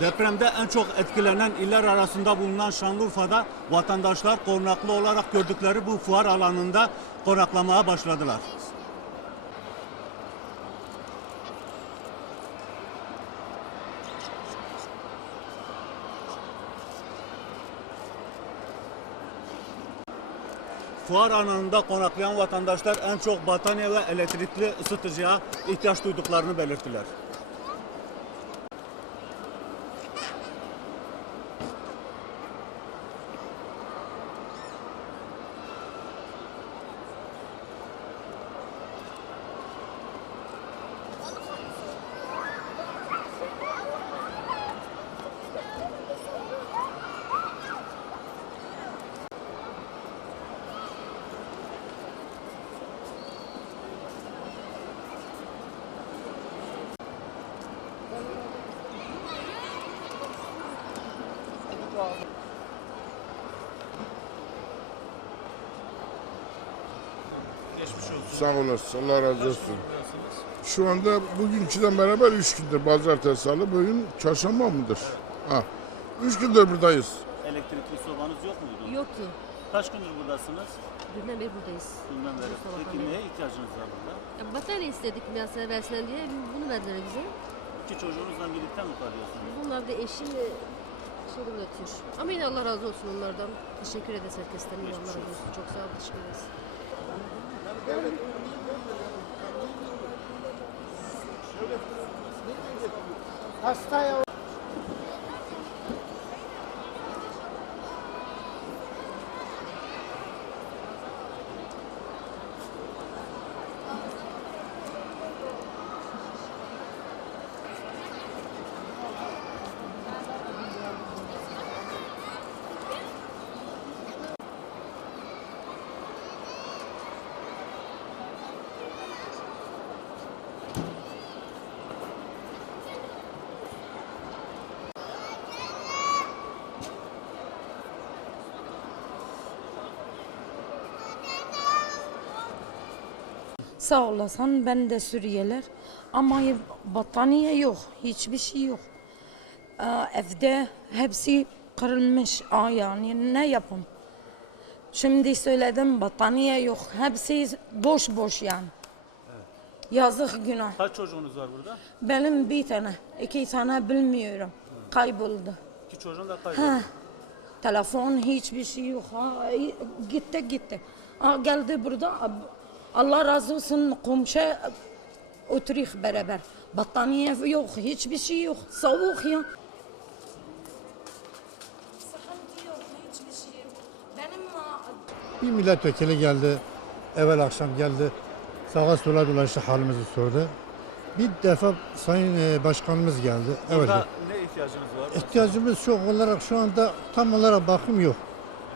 Depremde en çok etkilenen iller arasında bulunan Şanlıurfa'da vatandaşlar korunaklı olarak gördükleri bu fuar alanında konaklamaya başladılar. Fuar alanında konaklayan vatandaşlar en çok battaniye ve elektrikli ısıtıcıya ihtiyaç duyduklarını belirttiler. Sağ olasın. Allah razı olsun. Şu anda bugünküden beraber üç gündür. Pazartesi, salı, bugün çarşamba mıdır? Ha. Üç gündür buradayız. Elektrikli sobanız yok muydu? Yoktu. Kaç gündür buradasınız? Dünden beri buradayız. Dünden beri. Mustafa Peki Bey. neye ihtiyacınız var burada? Ya, battaniye istedik biraz versinler diye bunu verdiler bize. İki çocuğunuzla birlikte mi kalıyorsunuz? Bunlar da eşim şeyde üretiyor. Ama yine Allah razı olsun onlardan. Teşekkür ederiz herkesten. Yine Allah razı olsun. Çok sağ olun. Teşekkür ederiz. Sağ olasın ben de Suriyeliler ama battaniye yok hiçbir şey yok. Ee, evde hepsi kırılmış Aa, yani ne yapayım? Şimdi söyledim battaniye yok hepsi boş boş yani. Yazık günah. Kaç çocuğunuz var burada? Benim bir tane iki tane bilmiyorum kayboldu. İki çocuğun da kayboldu. Ha. Telefon hiçbir şey yok. Ha, gitti gitti. Ha, geldi burada. Allah razı olsun komşu oturuyor beraber. Battaniye yok, hiçbir şey yok. Soğuk ya. Şey yok. Benim Bir milletvekili geldi, evvel akşam geldi, sağa sola dolaştı halimizi sordu. Bir defa Sayın e, Başkanımız geldi. Evet. Burada ne ihtiyacınız var? İhtiyacımız çok olarak şu anda tam olarak bakım yok.